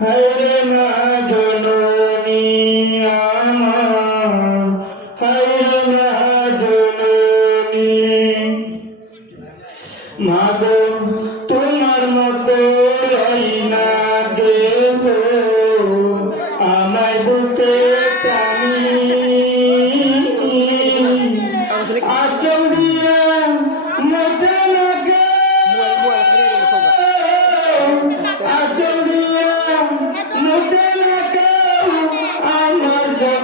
হরে মা জননী আমার হরে মা জননী মাগো তোমার মতো রই না গেব আমায় বুকে টানি আচল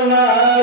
Allah.